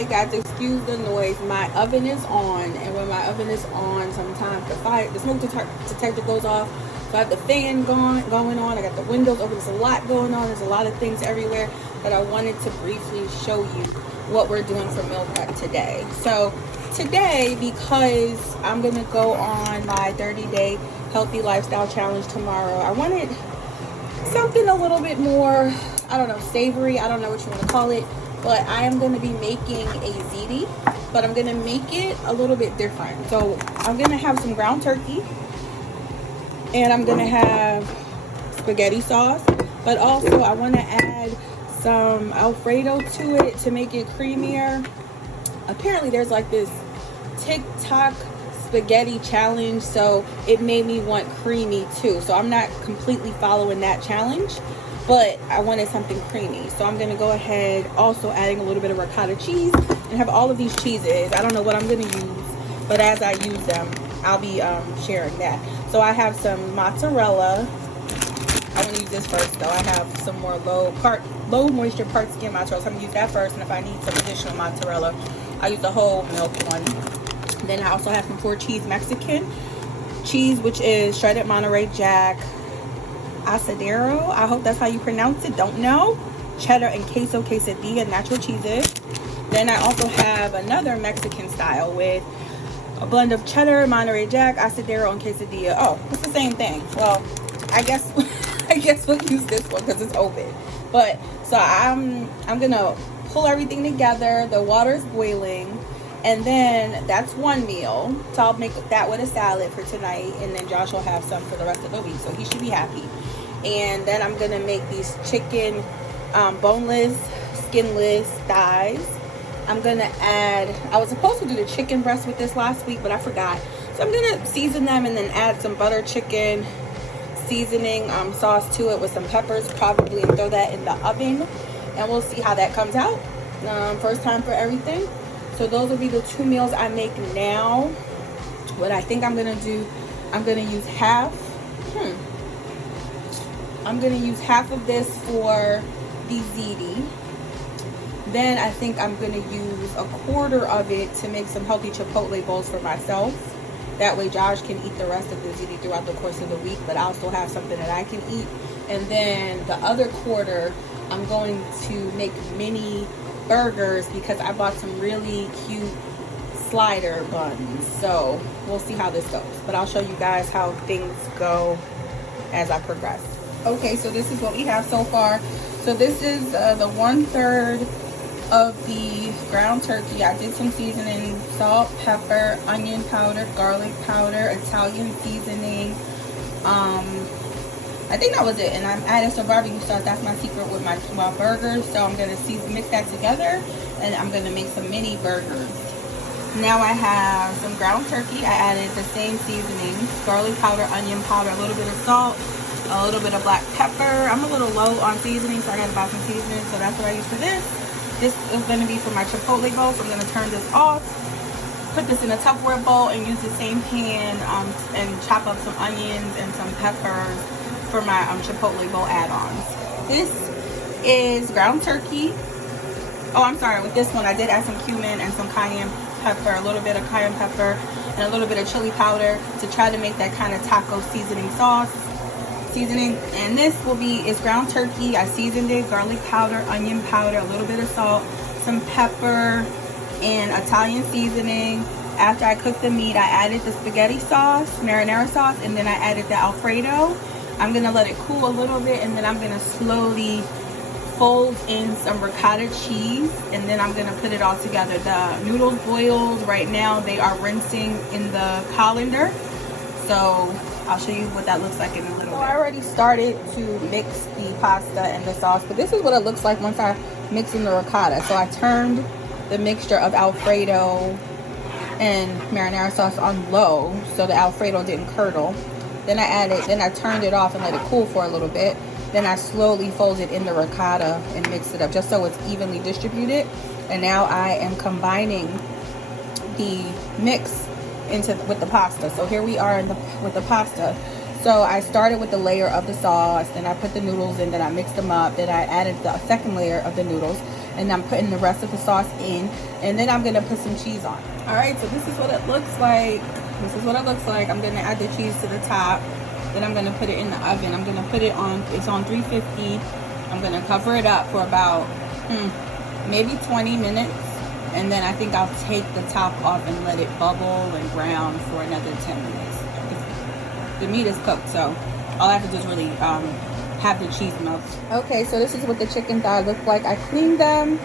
Okay guys, excuse the noise. My oven is on, and when my oven is on, sometimes the smoke detector goes off. So I have the fan going on. I got the windows open. There's a lot going on. There's a lot of things everywhere that I wanted to briefly show you what we're doing for meal prep today. So today, because I'm gonna go on my 30-day healthy lifestyle challenge tomorrow, I wanted something a little bit more, I don't know, savory. I don't know what you want to call it. But I am going to be making a ziti, but I'm going to make it a little bit different. So I'm going to have some ground turkey, and I'm going to have spaghetti sauce, but also I want to add some Alfredo to it to make it creamier. Apparently there's like this TikTok spaghetti challenge, so it made me want creamy too. So I'm not completely following that challenge, but I wanted something creamy. So I'm going to go ahead also adding a little bit of ricotta cheese and have all of these cheeses. I don't know what I'm going to use, but as I use them, I'll be sharing that. So I have some mozzarella. I'm going to use this first though. I have some more low moisture part skin mozzarella. So I'm going to use that first, and if I need some additional mozzarella, I'll use the whole milk one. Then I also have some 4-cheese Mexican cheese, which is shredded Monterey Jack, asadero, I hope that's how you pronounce it, don't know, cheddar and queso quesadilla, natural cheeses. Then I also have another Mexican style with a blend of cheddar, Monterey Jack, asadero, and quesadilla. Oh, it's the same thing. Well, I guess we'll use this one because it's open. But so I'm gonna pull everything together. The water's boiling, and then that's one meal. So I'll make that with a salad for tonight, and then Josh will have some for the rest of the week, so he should be happy. And then I'm gonna make these chicken boneless, skinless thighs. I'm gonna add, I was supposed to do the chicken breast with this last week, but I forgot. So I'm gonna season them and then add some butter chicken seasoning sauce to it with some peppers probably, and throw that in the oven, and we'll see how that comes out. First time for everything. So those will be the 2 meals I make now. What I think I'm gonna do, I'm gonna use half of this for the ziti. Then I think I'm going to use a quarter of it to make some healthy chipotle bowls for myself. That way Josh can eat the rest of the ziti throughout the course of the week, but I'll still have something that I can eat. And then the other quarter, I'm going to make mini burgers because I bought some really cute slider buns. So we'll see how this goes. But I'll show you guys how things go as I progress. Okay, so this is what we have so far. So this is the 1/3 of the ground turkey. I did some seasoning: salt, pepper, onion powder, garlic powder, Italian seasoning. I think that was it. And I'm adding some barbecue sauce. That's my secret with my burgers. So I'm gonna mix that together, and I'm gonna make some mini burgers. Now I have some ground turkey. I added the same seasoning: garlic powder, onion powder, a little bit of salt, a little bit of black pepper. I'm a little low on seasoning, so I gotta buy some seasoning. So that's what I use for this. This is gonna be for my chipotle bowl. So I'm gonna turn this off, put this in a Tupperware bowl, and use the same pan and chop up some onions and some peppers for my chipotle bowl add-ons. This is ground turkey. Oh, I'm sorry. With this one, I did add some cumin and some cayenne pepper, a little bit of cayenne pepper, and a little bit of chili powder to try to make that kind of taco seasoning seasoning. And this is ground turkey. I seasoned it: garlic powder, onion powder, a little bit of salt, some pepper, and Italian seasoning. After I cooked the meat, I added the spaghetti sauce, marinara sauce, and then I added the Alfredo. I'm gonna let it cool a little bit, and then I'm gonna slowly fold in some ricotta cheese, and then I'm gonna put it all together. The noodles boiled right now. They are rinsing in the colander, so I'll show you what that looks like in a little bit. I already started to mix the pasta and the sauce, but this is what it looks like once I mix in the ricotta. So I turned the mixture of Alfredo and marinara sauce on low so the Alfredo didn't curdle. Then I turned it off and let it cool for a little bit. Then I slowly folded in the ricotta and mixed it up just so it's evenly distributed. And now I am combining the mix with the pasta. So here we are with the pasta. So I started with the layer of the sauce, then I put the noodles in, then I mixed them up, then I added the second layer of the noodles, and I'm putting the rest of the sauce in, and then I'm gonna put some cheese on. All right, so this is what it looks like. I'm gonna add the cheese to the top. Then I'm gonna put it in the oven. I'm gonna put it on, it's on 350. I'm gonna cover it up for about maybe 20 minutes. And then I think I'll take the top off and let it bubble and brown for another 10 minutes. The meat is cooked, so all I have to do is really have the cheese melt. Okay, so this is what the chicken thigh look like. I cleaned them.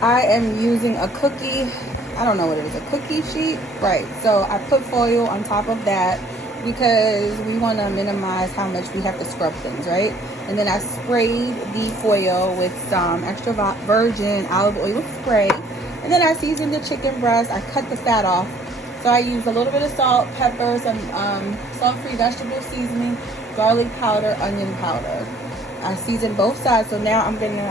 I am using a cookie, I don't know what it is, a cookie sheet? Right, so I put foil on top of that because we want to minimize how much we have to scrub things, right? And then I sprayed the foil with some extra virgin olive oil spray. And then I seasoned the chicken breast. I cut the fat off. So I used a little bit of salt, pepper, some salt-free vegetable seasoning, garlic powder, onion powder. I seasoned both sides. So now I'm going to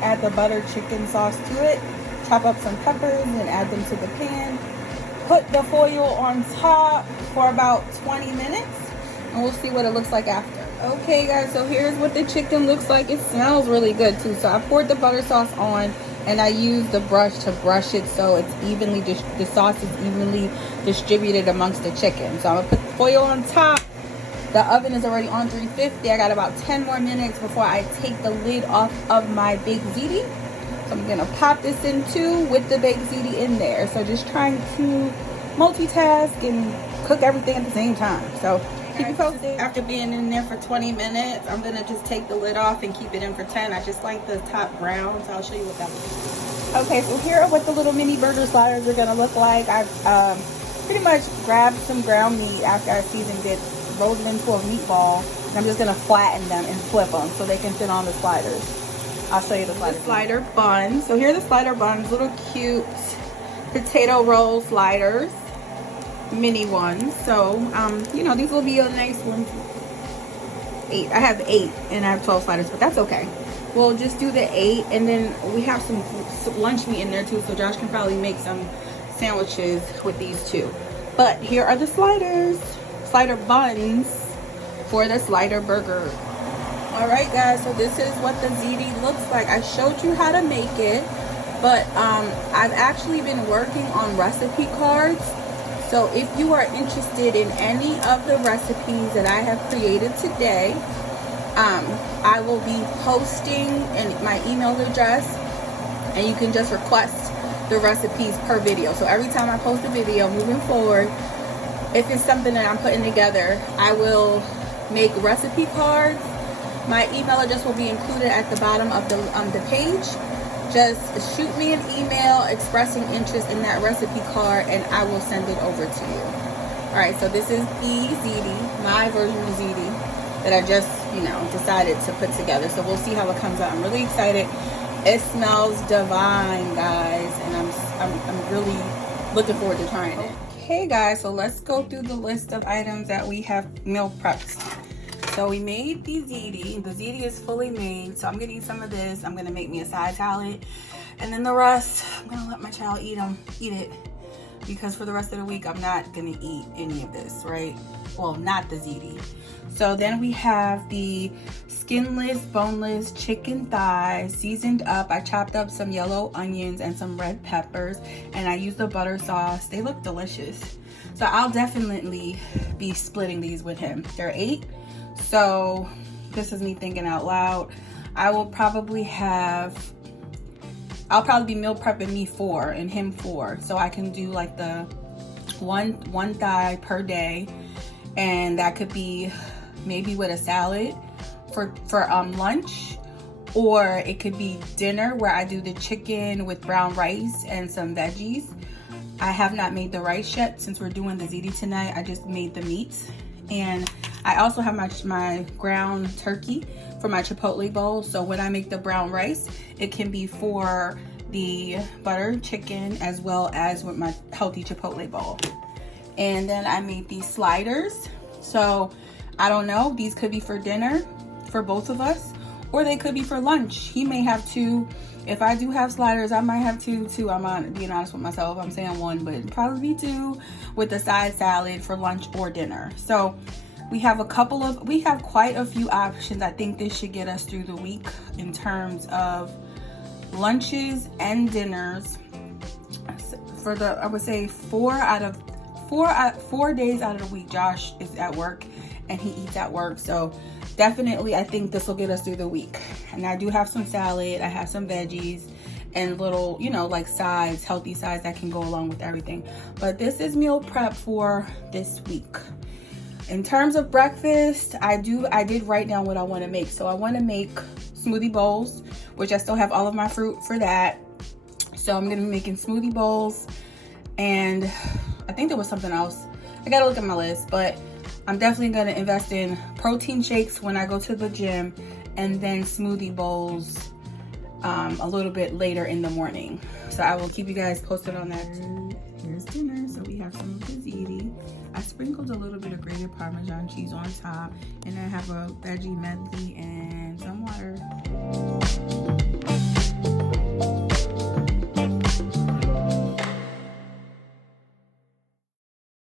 add the butter chicken sauce to it. Chop up some peppers and add them to the pan. Put the foil on top for about 20 minutes. And we'll see what it looks like after. Okay guys, so here's what the chicken looks like. It smells really good too. So I poured the butter sauce on and I used the brush to brush it so it's evenly, the sauce is evenly distributed amongst the chicken. So I'm gonna put the foil on top. The oven is already on 350. I got about 10 more minutes before I take the lid off of my baked ziti. So I'm gonna pop this in too with the baked ziti in there. So just trying to multitask and cook everything at the same time. So keep you posted. After being in there for 20 minutes, I'm gonna just take the lid off and keep it in for 10. I just like the top brown, so I'll show you what that looks like. Okay, so here are what the little mini burger sliders are gonna look like. I've pretty much grabbed some ground meat after I seasoned it, rolled it into a meatball, and I'm just gonna flatten them and flip them so they can fit on the sliders. I'll show you the slider buns. So here are the slider buns, little cute potato roll sliders. Mini ones, so you know, these will be a nice one. 8, I have 8 and I have 12 sliders, but that's okay. We'll just do the 8, and then we have some lunch meat in there too, so Josh can probably make some sandwiches with these too. But here are the slider buns for the slider burger. All right guys, so this is what the ziti looks like. I showed you how to make it, but I've actually been working on recipe cards. So if you are interested in any of the recipes that I have created today, I will be posting in my email address, and you can just request the recipes per video. So every time I post a video moving forward, if it's something that I'm putting together, I will make recipe cards. My email address will be included at the bottom of the page. Just shoot me an email expressing interest in that recipe card and I will send it over to you. All right, so this is the ziti, my version of ziti that I just, decided to put together. So we'll see how it comes out. I'm really excited. It smells divine, guys, and I'm really looking forward to trying it. Okay, guys, so let's go through the list of items that we have meal prepped. So we made the ziti. The ziti is fully made, so I'm gonna eat some of this. I'm gonna make me a side salad, and then the rest, I'm gonna let my child eat it, because for the rest of the week, I'm not gonna eat any of this, right? Well, not the ziti. So then we have the skinless, boneless chicken thigh, seasoned up. I chopped up some yellow onions and some red peppers, and I used the butter sauce. They look delicious. So I'll definitely be splitting these with him. They're 8. So this is me thinking out loud. I'll probably be meal prepping me 4 and him 4, so I can do like the one thigh per day, and that could be maybe with a salad for lunch, or it could be dinner where I do the chicken with brown rice and some veggies. I have not made the rice yet since we're doing the ziti tonight. I just made the meats. And I also have my ground turkey for my chipotle bowl. So when I make the brown rice, it can be for the butter chicken as well as with my healthy chipotle bowl. And then I made these sliders. So I don't know, these could be for dinner for both of us, or they could be for lunch. He may have 2. If I do have sliders, I might have 2 too. I'm being honest with myself. I'm saying 1, but it'd probably be 2 with the side salad for lunch or dinner. So we have quite a few options. I think this should get us through the week in terms of lunches and dinners for the, I would say 4 days out of the week. Josh is at work and he eats at work, so definitely I think this will get us through the week. And I do have some salad, I have some veggies and little, you know, like sides, healthy sides that can go along with everything. But this is meal prep for this week. In terms of breakfast, I did write down what I want to make. So I want to make smoothie bowls, which I still have all of my fruit for that. So I'm going to be making smoothie bowls, and I think there was something else. I got to look at my list, but I'm definitely going to invest in protein shakes when I go to the gym, and then smoothie bowls a little bit later in the morning. So I will keep you guys posted on that. Here's dinner. So we have some of the ziti. I sprinkled a little bit of grated Parmesan cheese on top, and I have a veggie medley and